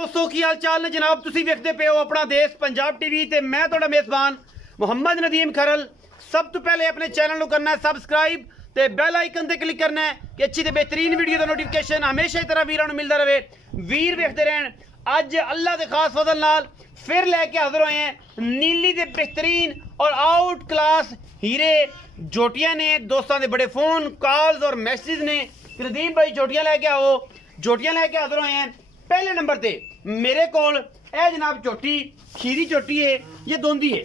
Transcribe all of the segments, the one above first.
दोस्तों की हाल चाल ने जनाब तुसी वेखदे पे हो अपना देश पंजाब टीवी ते मैं तुहाडा मेज़बान मुहम्मद नदीम खरल। सब तो पहले अपने चैनल को करना है सबसक्राइब ते बेल आइकन ते क्लिक करना है कि अच्छी ते बेहतरीन वीडियो का नोटिफिकेशन हमेशा तरह वीरां नूं मिलता रहे। वीर वेखते रहन। अज अल्लाह के खास फजल नाल फिर लैके हाजिर होए हैं नीली दे बेहतरीन और आउट क्लास हीरे जोटियां ने। दोस्तों के बड़े फोन कॉल्स और मैसेज ने कि नदीम भाई जोटियां लैके आओ, जोटियां लैके हाजिर होए हैं। पहले नंबर ते मेरे कोल ए जनाब चोटी खीरी चोटी है, ये दोंदी है।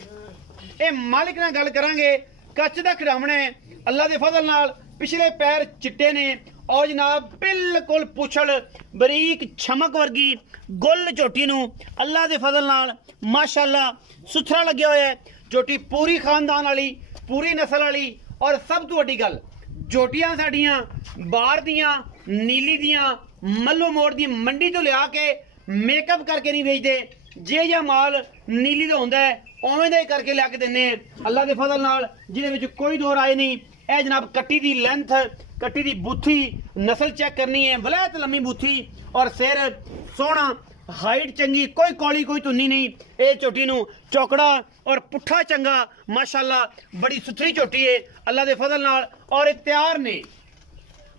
ये मालिक नाल गल करांगे। कच्च दा खिडावना है, अल्लाह दे फजल नाल पिछले पैर चिट्टे ने और जनाब बिल्कुल पुछल बरीक छमक वर्गी गुल चोटी नूं अल्लाह दे फजल नाल माशाअल्लाह सुथरा लग्या होया है। चोटी पूरी खानदान वाली, पूरी नस्ल वाली और सब तो वड्डी गल जोटियां साडियां बाहर दियां नीली दियां मल्लो मोड़ दी मंडी तो लिया के मेकअप करके नहीं बेचते। जे जा माल नीली का होंदा है उवें दा ही करके लिया के दिन्ने अल्लाह के फजल नाल, जिहदे विच कोई दो राय नहीं। ए जनाब कट्टी दी लेंथ, कट्टी दी बूथी नस्ल चेक करनी है, वलैत लम्मी बूथी और सिर सोहना, हाइट चंगी, कोई कौली कोई धुन्नी नहीं। ये चोटी नूं चौकड़ा और पुट्ठा चंगा माशाअल्लाह बड़ी सुथरी चोटी है अल्लाह के फजल नाल। और तैयार ने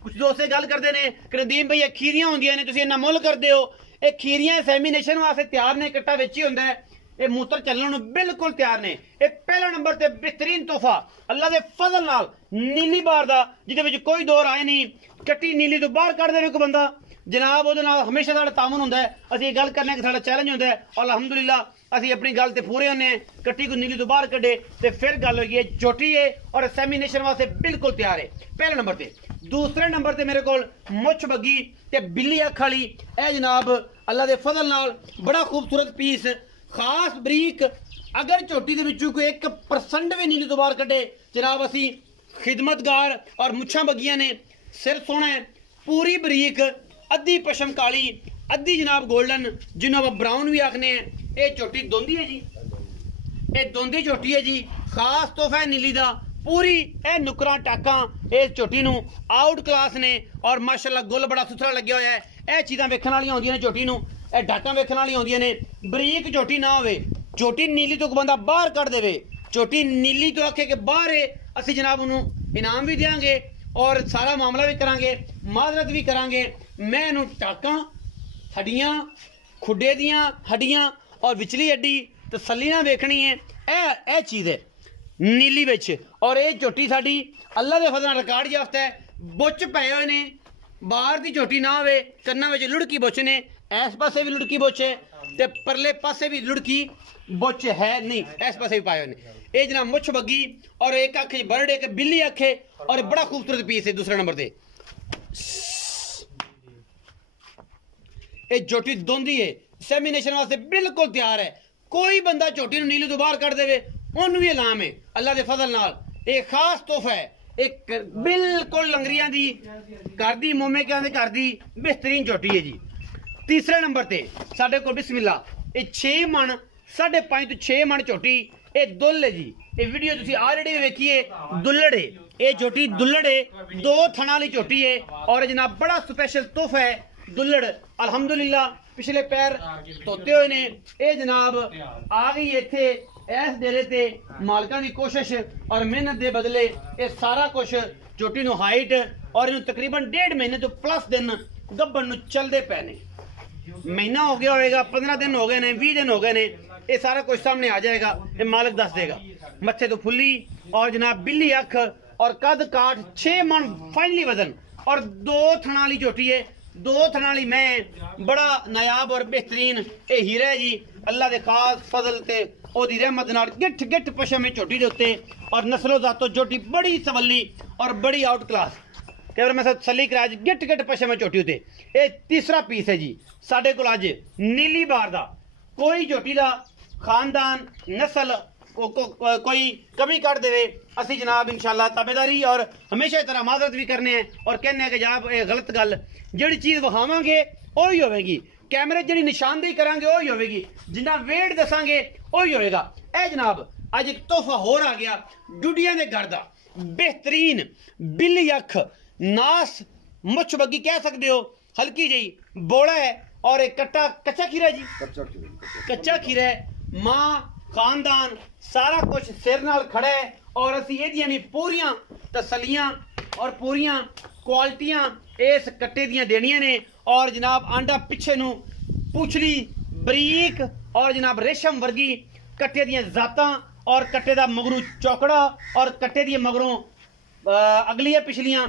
कुछ दोस्त गल करते हैं कि नदीम भाई खीरियां होंदियां ने तुसीं इन्ना मुल करदे हो। ये खीरियां सैमीनेशन वास्ते तैयार ने, कट्टा विच ही हुंदा है। ये मूत्र चलने नूं बिल्कुल तैयार ने। ये पहला नंबर ते बेहतरीन तोहफा अल्लाह के फजल नाल नीली बार दा, जिहदे विच कोई दो राय नहीं। कट्टी नीली तो बाहर कढ देवे कोई बंदा जनाब ओहदे नाल हमेशा साडा तामन हुंदा है। असीं गल करने कि साडा चैलेंज हुंदा है और अलहमदुलिल्लाह असीं अपनी गल ते पूरे होने हैं। कट्टी को नीली तो बाहर कढे ते फिर गल होई है चोटी है और सैमीनेशन वास्ते बिल्कुल तैयार है पहले नंबर ते। दूसरे नंबर ते मेरे कोल मुछ बग्गी ते बिल्ली अख वाली ए जनाब अल्लाह दे फजल नाल बड़ा खूबसूरत पीस खास बरीक। अगर चोटी दे विचों कोई 1% भी नीली तो बाहर कढे जनाब असीं खिदमतगार और मुछां बग्गियां ने। सिर सोहना है, पूरी बरीक, अद्धी पशम काली, अद्धी जनाब गोल्डन, जिन्हों आप ब्राउन भी आखने हैं। ये चोटी दोंदी है जी, ये दोंदी चोटी है जी। खास तोहफा है नीली दा। पूरी ए नुकरां टाकां इस चोटी नूं आउट क्लास ने और माशाअल्लाह गुल बड़ा सुथरा लग्या होया है। ए चीज़ां वेखण वालियां होंदियां ने चोटी नूं, ए डाकां वेखण वालियां होंदियां ने। बरीक चोटी ना होवे, चोटी नीली तो बंदा बाहर कढ देवे। चोटी नीली तो आखे कि बाहर है, असीं जनाब उन्होंने इनाम भी देंगे और सारा मामला भी करांगे, माजरत भी करांगे। मैं इनू टाकां हड्डियां खुडे दियां हड्डियां और विचली हड्डी तसल्ली नाल वेखनी है। ए चीज़ है नीली विच। और ये चोटी साडी अल्लाह के फजल नाल रिकार्ड याफ्ता है। बुच पए हुए ने, बाहर की चोटी ना होवे, कन्ना विच लुड़की बुच ने, इस पासे भी लुड़की बुच है ते परले पासे भी लुड़की बुच है नहीं, इस पासे भी पाए हुए ने। ये जनाब मुछ बग्गी और एक अख बर्ड, एक बिल्ली अख है और बड़ा खूबसूरत पीस है। दूसरे नंबर ते ये चोटी दोंदी है, सैमीनेशन वास्ते बिल्कुल तैयार है। कोई बंदा चोटी नूं नीली तो बाहर कढ देवे उन्होंने भी इनाम है अल्लाह के फजल नाल। एक खास तोहफा है, एक बिल्कुल लंगरियां दी घर दी मोमे के घर दी बेहतरीन चोटी है जी। तीसरे नंबर ते साडे कोल बिस्मिल्लाह ये 6 मन 5.5 तो 6 मन चोटी ये दुल है जी। ये वीडियो तुसी ऑलरेडी वेखिए दुल्लड़ है, ये चोटी दुल्लड़ है, 2 थणा वाली चोटी है और जनाब बड़ा स्पेशल तोहफा है दुल्लड़। अल्हम्दुलिल्लाह पिछले पैर धोते हुए ने। ये जनाब आ गई इत्थे इस डेरे ते मालकां दी कोशिश और मेहनत दे बदले ये सारा कुछ चोटी नूं हाइट और इन्हूं तकरीबन 1.5 महीने तो प्लस दिन गब्बन नूं चलदे पए ने। महीना हो गया होएगा, 15 दिन हो गए ने, 20 दिन हो गए ने। ये सारा कुछ सामने आ जाएगा, ये मालिक दस देगा। मत्थे तो फुल्ली और जनाब बिल्ली अख और कद काठ 6 मन फाइनली वजन और 2 थणा वाली चोटी है। 2 थणा वाली मैं बड़ा नायाब और बेहतरीन ये हीरा है जी अल्लाह के खास फजल ते ओदी रहमत नाल। गिठ गिठ पशम है चोटी दे उत्ते और नस्लो जातो चोटी बड़ी सवली और बड़ी आउट क्लास। कई बार मैं तसल्ली कराया जी गिठ गिठ पशम है चोटी उत्ते। ये तीसरा पीस है जी साडे कोल अज नीली बार दा। कोई चोटी दा खानदान नस्ल कोई कमी कर देवे असी जनाब इंशाअल्लाह ताबेदारी और हमेशा तरह माजरत भी करने हैं और कहने हैं कि जनाब ये गलत गल जिहड़ी चीज़ विखावांगे वही होवेगी, कैमरे जिहड़ी निशानदेही करांगे वही होवेगी, जिन्ना वेट दसांगे वही होएगा। ए जनाब अज एक तोहफा होर आ गया डुडियां दे घर दा बेहतरीन बिल्ली अख नास मुछ बग्गी कह सकते हो, हल्की जी बोला है और एक कट्टा कच्चा खीरा जी, कच्चा खीरा है। मां खानदान सारा कुछ सिर नाल खड़ा है और असी एदियां भी पूरियां तसलियां और पूरियां क्वालिटियां इस कट्टे दियां देनियां ने। और जनाब आंडा पिछे नू पूछली बरीक और जनाब रेशम वर्गी कट्टे दियां जातां और कट्टे दा मगरू चौकड़ा और कट्टे दियां मगरों अगलियां पिछलियां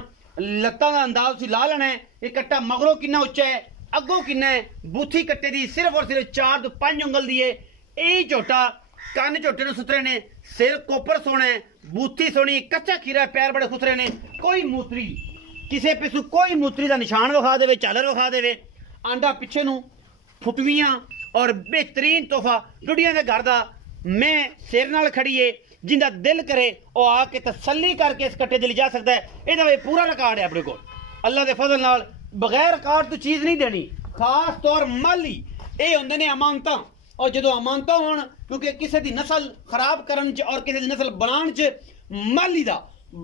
लत्तां दा अंदाज तुसीं ला लेना है। ये कट्टा मगरों किन्ना उच्चा है, अगों किन्ना है। बूथी कट्टे दी सिर्फ और सिर्फ 4 तो 5 उंगल दी है। यही झोटा कन्न झोटे ने सुथरे ने, सिर कोपर सोना है, बूथी सोनी, कच्चा खीरा, पैर बड़े खुसरे ने। कोई मूत्री किसे पिछू कोई मूत्री का निशान विखा दे, झालर विखा दे। आंडा पिछे नू फुटवियां और बेहतरीन तोहफा डुडियां दे घर दा। मैं सिर नाल खड़ी है, जिंदा दिल करे वो आके तसल्ली करके इस कट्टे ले जा सकता है। ਇਹਦਾ पूरा रिकॉर्ड है अपने को। अल्लाह के फजल नाल बगैर रिकॉर्ड तो चीज़ नहीं देनी। खास तौर माली ये होंदे ने अमानतां, और जो अमानतां होण, क्योंकि किसी की नस्ल खराब करन च और किसी की नस्ल बनाने च माली दा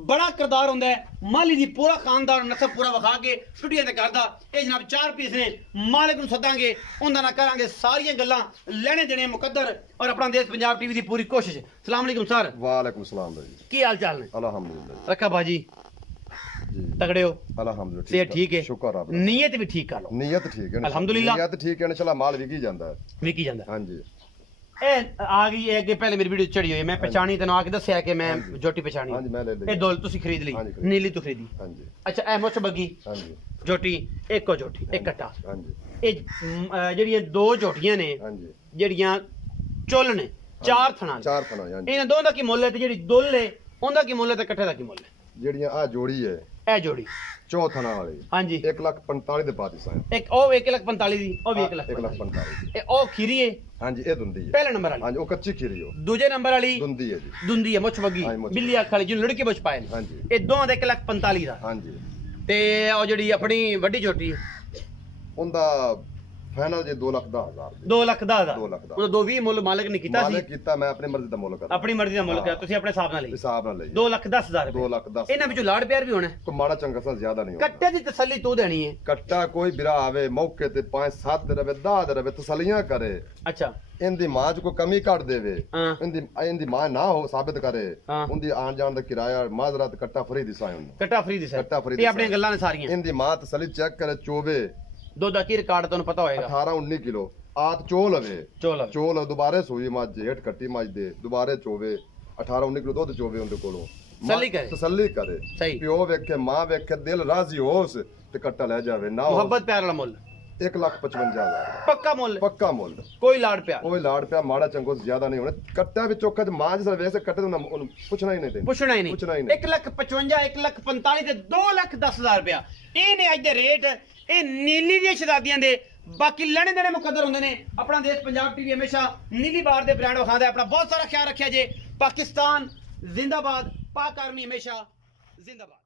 बड़ा किरदार होंदा है। माली दी पूरा खानदान नस्ल पूरा विखा के स्टूडियो ते करदा। ये जनाब 4 पीस ने, मालिक नूं सदांगे, उन्हां नाल करांगे सारियां गल्लां, लेने देने मुकद्दर और अपना देश पंजाब टीवी दी पूरी कोशिश। अस्सलाम वालेकुम सर। वालेकुम सलाम भाई, की हाल चाल ने? अल्हम्दुलिल्लाह। रखा बाजी तगड़े हो? अल्हम्दुलिल्लाह सेहत ठीक है? शुक्र रब। नीयत भी ठीक कर लो। नीयत ठीक है अल्हम्दुलिल्लाह। नीयत ठीक है इंशाल्लाह, माल विकी जांदा है। विकी जांदा हां जी। ए आ गई है कि पहले मेरी वीडियो चढ़ी हुई है, मैं पहचानी तेन आके दस्या कि मैं जोटी पहचानी। हां जी, मैं ले ली। ए दोल तुसी खरीद ली? नीली तो खरीदी। हां जी। अच्छा ए मुछ बगी। हां जी। जोटी एको जोटी एक कट्टा। हां जी। ए जेड़ियां 2 जोटियां ने, हां जी, जेड़ियां चुल ने 4 थणा, 4 थणा। हां जी। इन्हां दोवां दा की मुੱਲ है ते जेड़ी दुल है ओंदा की मुੱਲ है ते कट्टे दा की मुੱਲ है? ਜਿਹੜੀਆਂ ਆ ਜੋੜੀ ਹੈ ए जोड़ी ਚੌਥਣਾ ਵਾਲੀ। हां जी। 1,45,000 ਦੇ ਪਾਤੀ ਸਾਂ। एक ओ 1,45,000 दी, ओ भी 1,45,000। ए ओ खीरी है। हां जी, ਇਹ ਦੁੰਦੀ ਹੈ पहले नंबर वाली। हां जी, ਉਹ ਕੱਚੀ ਖੀਰੀ ਹੋ। दूजे नंबर वाली ਦੁੰਦੀ ਹੈ ਜੀ। दुंदी है मुछ बगी, हाँ, मुछ बिल्ली अख वाली जिन्होंने लड़के मुछ पाए ने। हां जी। ये दोवां दा 1,45,000 दा। हां जी। ते ओ जेड़ी अपनी वड्डी छोटी ਉਹਦਾ ਫਾਈਨਲ ਜੇ 2,10,000 2 ਲੱਖ ਦਾ ਦਾ 2 ਲੱਖ ਦਾ। ਉਹ 220 ਮੁੱਲ ਮਾਲਕ ਨੇ ਕੀਤਾ ਸੀ। ਮਾਲਕ ਕੀਤਾ, ਮੈਂ ਆਪਣੀ ਮਰਜ਼ੀ ਦਾ ਮੁੱਲ ਕਰਦਾ। ਆਪਣੀ ਮਰਜ਼ੀ ਦਾ ਮੁੱਲ ਕੀਤਾ ਤੁਸੀਂ ਆਪਣੇ ਹਿਸਾਬ ਨਾਲ ਲਈ। ਹਿਸਾਬ ਨਾਲ ਲਈ 2,10,000 ਰੁਪਏ। 2,10,000। ਇਹਨਾਂ ਵਿੱਚੋਂ ਲਾੜ ਪਿਆਰ ਵੀ ਹੋਣਾ? ਕੋਈ ਮਾੜਾ ਚੰਗਾ ਸਾ ਜ਼ਿਆਦਾ ਨਹੀਂ ਹੋਣਾ। ਕੱਟੇ ਦੀ ਤਸੱਲੀ ਤੂੰ ਦੇਣੀ ਹੈ। ਕੱਟਾ ਕੋਈ ਬਿਰਾ ਆਵੇ ਮੌਕੇ ਤੇ 5-7 ਦੇ ਰਵੇ 10 ਦੇ ਰਵੇ ਤਸੱਲੀਆਂ ਕਰੇ। ਅੱਛਾ ਇਹਦੀ ਮਾਂ ਚ ਕੋਈ ਕਮੀ ਕੱਢ ਦੇਵੇ, ਹਾਂ। ਇਹਦੀ ਮਾਂ ਨਾ ਹੋ ਸਾਬਿਤ ਕਰੇ, ਹਾਂ। ਉਹਦੀ ਆਣ ਜਾਣ ਦਾ ਕਿਰਾਇਆ ਮਾਜ਼ਰਤ ਕੱਟਾ ਫਰੀ ਦਿਸਾ ਹੁੰਦਾ। ਕੱਟਾ ਫਰੀ ਦੀ ਕੱਟਾ free ਇਹ ਆਪਣੀਆਂ ਗੱਲਾਂ ਨੇ ਸਾਰੀਆਂ। ਇਹਦੀ ਮਾਂ ਤਸੱਲੀ ਚੈੱਕ ਕਰੇ, ਚੋਵੇ ਦੁੱਧ ਦਾ ਕੀ ਰਿਕਾਰਡ ਤੁਹਾਨੂੰ ਪਤਾ ਹੋਏਗਾ? 18-19 ਕਿਲੋ ਆਤ ਚੋ ਲਵੇ। ਚੋਲ ਚੋਲ ਦੁਬਾਰੇ ਸੂਈ ਮੱਝ ਹੇਠ ਕੱਟੀ ਮੱਝ ਦੇ ਦੁਬਾਰੇ ਚੋਵੇ, 18-19 ਕਿਲੋ ਦੁੱਧ ਚੋਵੇ ਉਹਦੇ ਕੋਲੋਂ। ਤਸੱਲੀ ਕਰੇ ਸਹੀ। ਪਿਓ ਵੇਖੇ, ਮਾਂ ਵੇਖੇ, ਦਿਲ ਰਾਜ਼ੀ ਹੋਸ ਤੇ ਕੱਟਾ ਲੈ ਜਾਵੇ। ਨਾ ਮੁਹੱਬਤ ਪਿਆਰ ਵਾਲਾ ਮੁੱਲ 1,55,000 ਪੱਕਾ ਮੁੱਲ। ਪੱਕਾ ਮੁੱਲ, ਕੋਈ ਲਾੜ ਪਿਆਰ, ਕੋਈ ਲਾੜ ਪਿਆ ਮਾੜਾ ਚੰਗੋ ਜ਼ਿਆਦਾ ਨਹੀਂ ਹੋਣਾ। ਕੱਟਾ ਵੀ ਚੋਖਾ ਚ ਮਾਂ ਜਿਸ ਵੇਖ ਕੱਟੇ ਨੂੰ ਉਹਨੂੰ ਪੁੱਛਣਾ ਹੀ ਨਹੀਂ। ਪੁੱਛਣਾ ਹੀ ਨਹੀਂ। 1,55,000 1,45,000 ਤੇ 2,10,000 ਰੁਪਇਆ ਇਹ ਨੇ ਅੱਜ ਦੇ ਰੇਟ। ਇਹ ਨੀਲੀ ਦੀਆਂ ਸ਼ਦਾਦੀਆਂ ਦੇ। ਬਾਕੀ ਲੈਣੇ ਦੇਣੇ ਮੁਕੱਦਰ ਹੁੰਦੇ ਨੇ। ਆਪਣਾ ਦੇਸ਼ ਪੰਜਾਬ ਟੀਵੀ ਹਮੇਸ਼ਾ ਨੀਲੀ ਬਾਰ ਦੇ ਬ੍ਰਾਂਡ ਵਿਖਾਉਂਦਾ। ਆਪਣਾ ਬਹੁਤ ਸਾਰਾ ਖਿਆਲ ਰੱਖਿਆ ਜੇ। ਪਾਕਿਸਤਾਨ ਜ਼ਿੰਦਾਬਾਦ, ਪਾਕ ਆਰਮੀ ਹਮੇਸ਼ਾ ਜ਼ਿੰਦਾਬਾਦ।